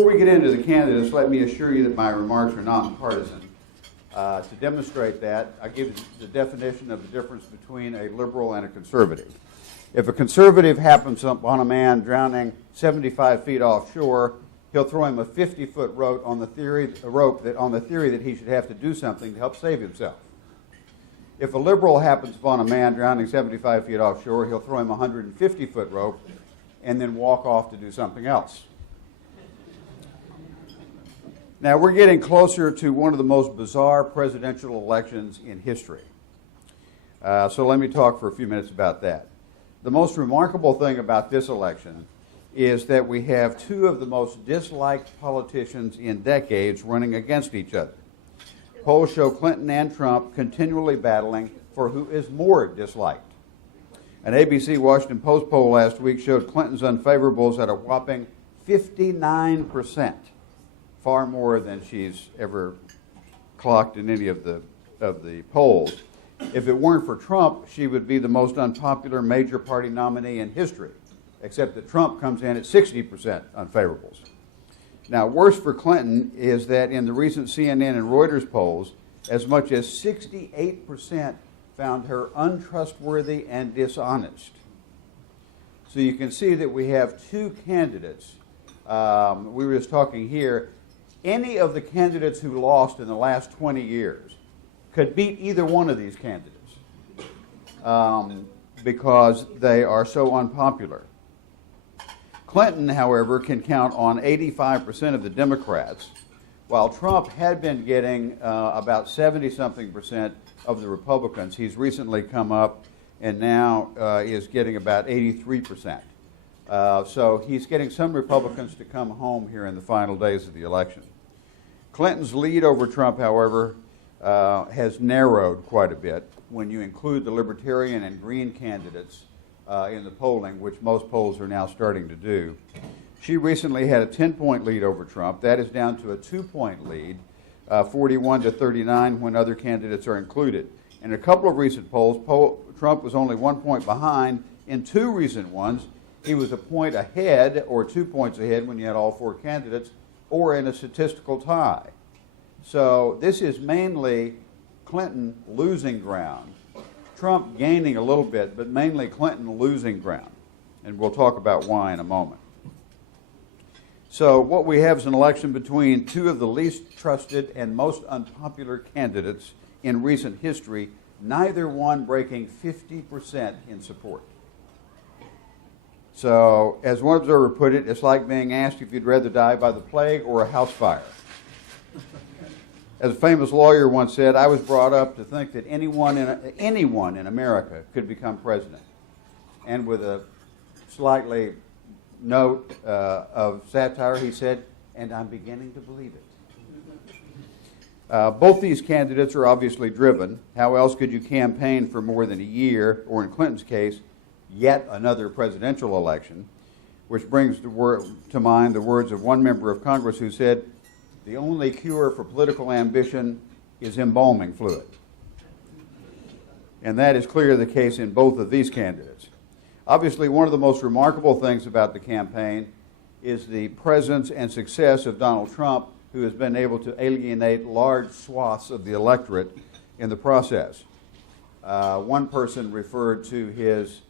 before we get into the candidates, let me assure you that my remarks are nonpartisan. To demonstrate that, I give you the definition of the difference between a liberal and a conservative. If a conservative happens upon a man drowning 75 feet offshore, he'll throw him a 50-foot rope on the theory that he should have to do something to help save himself. If a liberal happens upon a man drowning 75 feet offshore, he'll throw him a 150-foot rope and then walk off to do something else. Now, we're getting closer to one of the most bizarre presidential elections in history. So let me talk for a few minutes about that. The most remarkable thing about this election is that we have two of the most disliked politicians in decades running against each other. Polls show Clinton and Trump continually battling for who is more disliked. An ABC Washington Post poll last week showed Clinton's unfavorables at a whopping 59%, far more than she's ever clocked in any of the polls. If it weren't for Trump, she would be the most unpopular major party nominee in history, except that Trump comes in at 60% unfavorables. Now, worse for Clinton is that in the recent CNN and Reuters polls, as much as 68% found her untrustworthy and dishonest. So you can see that we have two candidates. We were just talking here. Any of the candidates who lost in the last 20 years could beat either one of these candidates because they are so unpopular. Clinton, however, can count on 85% of the Democrats, while Trump had been getting about 70-something% of the Republicans. He's recently come up and now is getting about 83%. So he's getting some Republicans to come home here in the final days of the election. Clinton's lead over Trump, however, has narrowed quite a bit when you include the Libertarian and Green candidates in the polling, which most polls are now starting to do. She recently had a 10-point lead over Trump. That is down to a 2-point lead, 41 to 39 when other candidates are included. In a couple of recent polls, Trump was only 1 point behind. In two recent ones, he was a point ahead or 2 points ahead when you had all four candidates, or in a statistical tie. So this is mainly Clinton losing ground, Trump gaining a little bit, but mainly Clinton losing ground. And we'll talk about why in a moment. So what we have is an election between two of the least trusted and most unpopular candidates in recent history, neither one breaking 50% in support. So, as one observer put it, it's like being asked if you'd rather die by the plague or a house fire. As a famous lawyer once said, I was brought up to think that anyone in America could become president. And with a slightly note of satire, he said, and I'm beginning to believe it. Both these candidates are obviously driven. How else could you campaign for more than a year, or in Clinton's case, yet another presidential election, which brings to mind the words of one member of Congress who said, the only cure for political ambition is embalming fluid. And that is clearly the case in both of these candidates. Obviously, one of the most remarkable things about the campaign is the presence and success of Donald Trump, who has been able to alienate large swaths of the electorate in the process. One person referred to his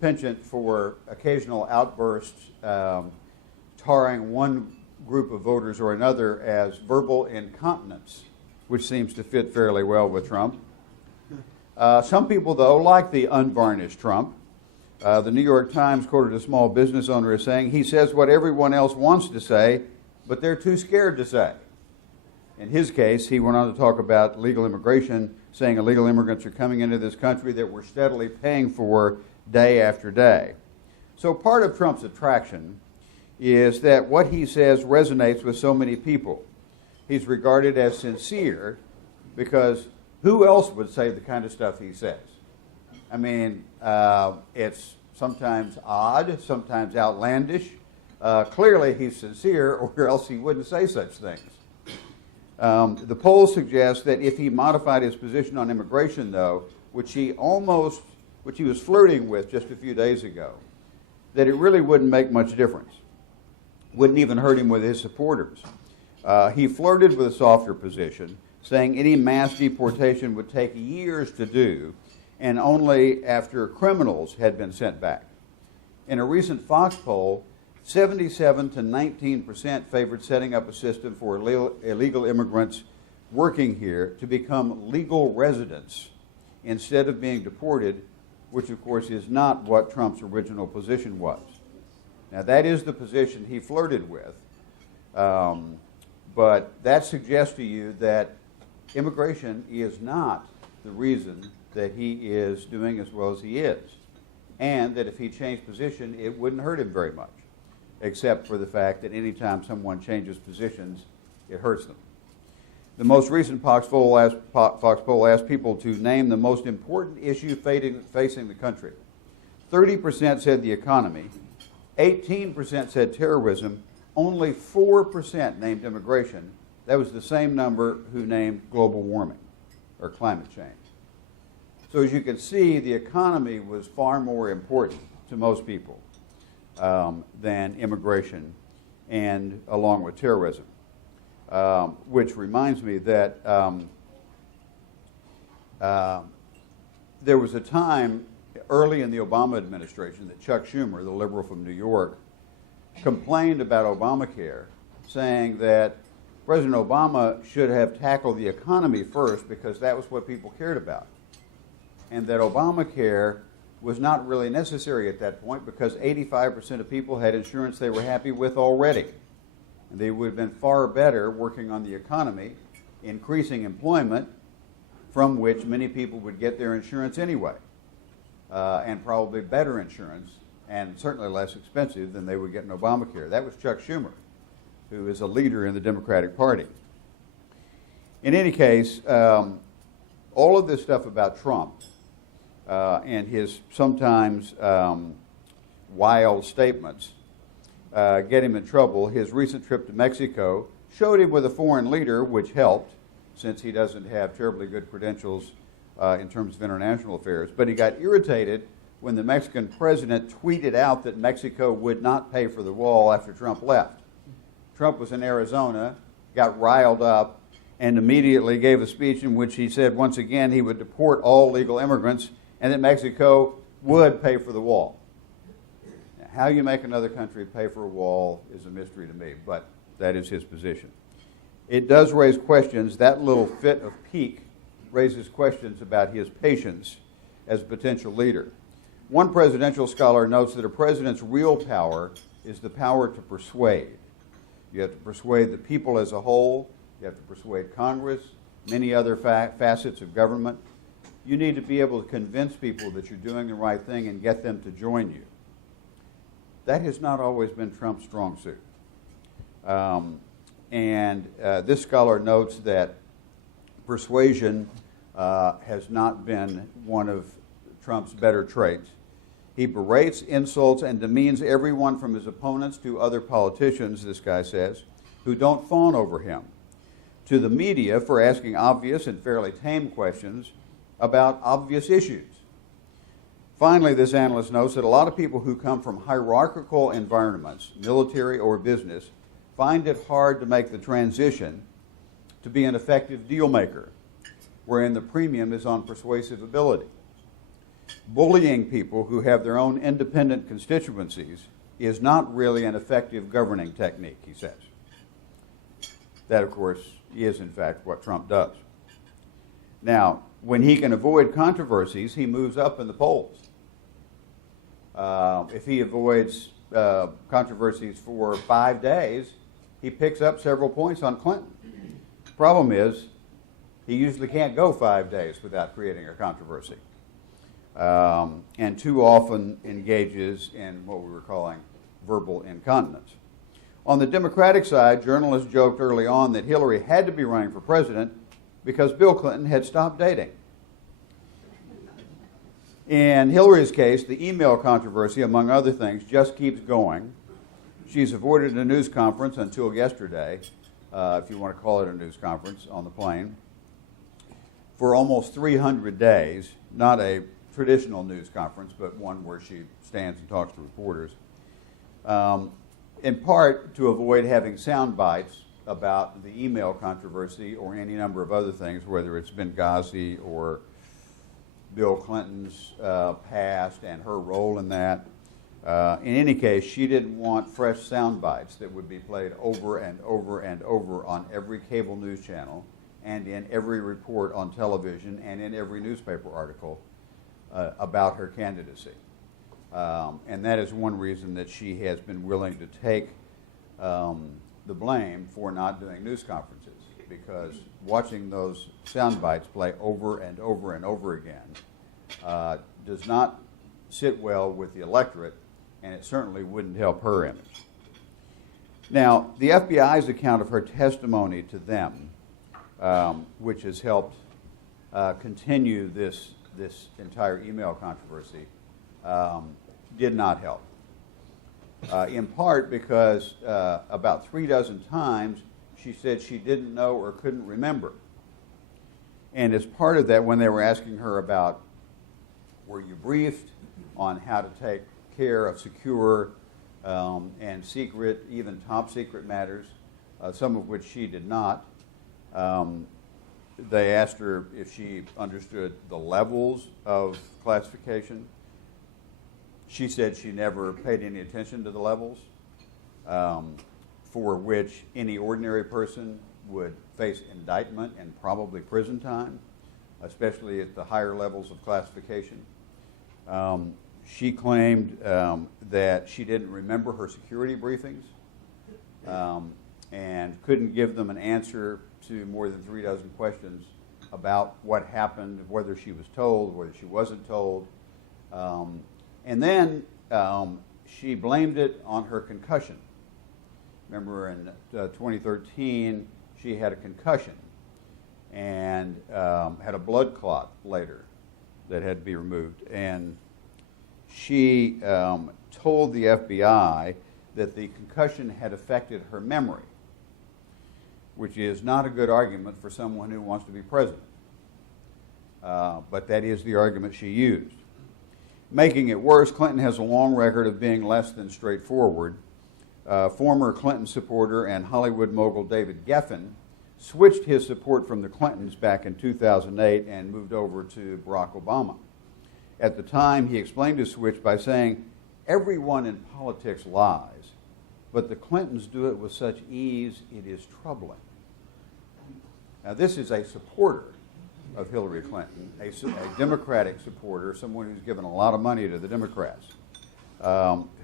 penchant for occasional outbursts, tarring one group of voters or another as verbal incontinence, which seems to fit fairly well with Trump. Some people, though, like the unvarnished Trump. The New York Times quoted a small business owner as saying, he says what everyone else wants to say, but they're too scared to say. In his case, he went on to talk about legal immigration, saying illegal immigrants are coming into this country that we're steadily paying for day after day. So part of Trump's attraction is that what he says resonates with so many people. He's regarded as sincere because who else would say the kind of stuff he says? I mean, it's sometimes odd, sometimes outlandish. Clearly he's sincere, or else he wouldn't say such things. The polls suggest that if he modified his position on immigration, though, which he was flirting with just a few days ago, that it really wouldn't make much difference. wouldn't even hurt him with his supporters. He flirted with a softer position, saying any mass deportation would take years to do, and only after criminals had been sent back. In a recent Fox poll, 77 to 19% favored setting up a system for illegal immigrants working here to become legal residents instead of being deported, which of course is not what Trump's original position was. Now that is the position he flirted with, but that suggests to you that immigration is not the reason that he is doing as well as he is, and that if he changed position, it wouldn't hurt him very much, except for the fact that anytime someone changes positions, it hurts them. The most recent Fox poll asked people to name the most important issue facing the country. 30% said the economy, 18% said terrorism, only 4% named immigration. That was the same number who named global warming or climate change. So as you can see, the economy was far more important to most people than immigration, and along with terrorism. Which reminds me that there was a time early in the Obama administration that Chuck Schumer, the liberal from New York, complained about Obamacare, saying that President Obama should have tackled the economy first because that was what people cared about, and that Obamacare was not really necessary at that point because 85% of people had insurance they were happy with already. And they would have been far better working on the economy, increasing employment, from which many people would get their insurance anyway, and probably better insurance, and certainly less expensive than they would get in Obamacare. That was Chuck Schumer, who is a leader in the Democratic Party. In any case, all of this stuff about Trump and his sometimes wild statements get him in trouble. His recent trip to Mexico showed him with a foreign leader, which helped, since he doesn't have terribly good credentials in terms of international affairs. But he got irritated when the Mexican president tweeted out that Mexico would not pay for the wall after Trump left. Trump was in Arizona, got riled up, and immediately gave a speech in which he said once again he would deport all legal immigrants and that Mexico would pay for the wall. Now, how you make another country pay for a wall is a mystery to me, but that is his position. It does raise questions. That little fit of pique raises questions about his patience as a potential leader. One presidential scholar notes that a president's real power is the power to persuade. You have to persuade the people as a whole. You have to persuade Congress, many other facets of government. You need to be able to convince people that you're doing the right thing and get them to join you. That has not always been Trump's strong suit. This scholar notes that persuasion has not been one of Trump's better traits. He berates, insults, and demeans everyone from his opponents to other politicians, this guy says, who don't fawn over him, to the media for asking obvious and fairly tame questions about obvious issues. Finally, this analyst notes that a lot of people who come from hierarchical environments, military or business, find it hard to make the transition to be an effective deal maker, wherein the premium is on persuasive ability. Bullying people who have their own independent constituencies is not really an effective governing technique, he says. That, of course, is in fact what Trump does. Now, when he can avoid controversies, he moves up in the polls. If he avoids controversies for 5 days, he picks up several points on Clinton. The problem is, he usually can't go 5 days without creating a controversy. And too often engages in what we were calling verbal incontinence. On the Democratic side, journalists joked early on that Hillary had to be running for president because Bill Clinton had stopped dating. In Hillary's case, the email controversy, among other things, just keeps going. She's avoided a news conference until yesterday, if you want to call it a news conference, on the plane, for almost 300 days, not a traditional news conference, but one where she stands and talks to reporters. in part to avoid having sound bites about the email controversy or any number of other things, whether it's Benghazi or Bill Clinton's past and her role in that. In any case, she didn't want fresh sound bites that would be played over and over and over on every cable news channel and in every report on television and in every newspaper article about her candidacy. And that is one reason that she has been willing to take the blame for not doing news conferences, because watching those sound bites play over and over and over again does not sit well with the electorate, and it certainly wouldn't help her image. Now, the FBI's account of her testimony to them, which has helped continue this entire email controversy, did not help. In part because about 36 times she said she didn't know or couldn't remember. And as part of that, when they were asking her about, were you briefed on how to take care of secure and secret, even top secret matters, some of which she did not, they asked her if she understood the levels of classification. She said she never paid any attention to the levels, for which any ordinary person would face indictment and probably prison time, especially at the higher levels of classification. She claimed that she didn't remember her security briefings and couldn't give them an answer to more than 36 questions about what happened, whether she was told, whether she wasn't told. And then she blamed it on her concussion. Remember in 2013, she had a concussion and had a blood clot later that had to be removed. And she told the FBI that the concussion had affected her memory, which is not a good argument for someone who wants to be president. But that is the argument she used. Making it worse, Clinton has a long record of being less than straightforward. Former Clinton supporter and Hollywood mogul David Geffen switched his support from the Clintons back in 2008 and moved over to Barack Obama. At the time, he explained his switch by saying, "Everyone in politics lies, but the Clintons do it with such ease, it is troubling." Now, this is a supporter of Hillary Clinton, a Democratic supporter, someone who's given a lot of money to the Democrats,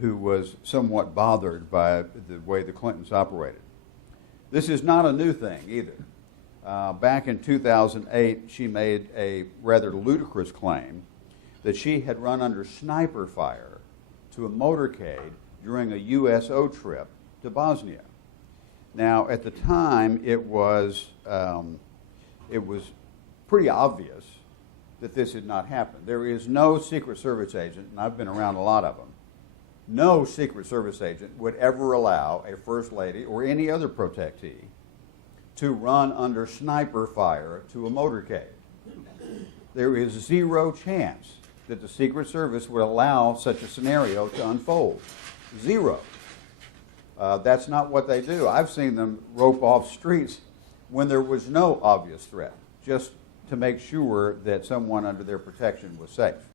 who was somewhat bothered by the way the Clintons operated. This is not a new thing either. Back in 2008, she made a rather ludicrous claim that she had run under sniper fire to a motorcade during a USO trip to Bosnia. Now, at the time, it was pretty obvious that this had not happened. There is no Secret Service agent, and I've been around a lot of them, no Secret Service agent would ever allow a First Lady or any other protectee to run under sniper fire to a motorcade. There is zero chance that the Secret Service would allow such a scenario to unfold. Zero. That's not what they do. I've seen them rope off streets when there was no obvious threat, just to make sure that someone under their protection was safe.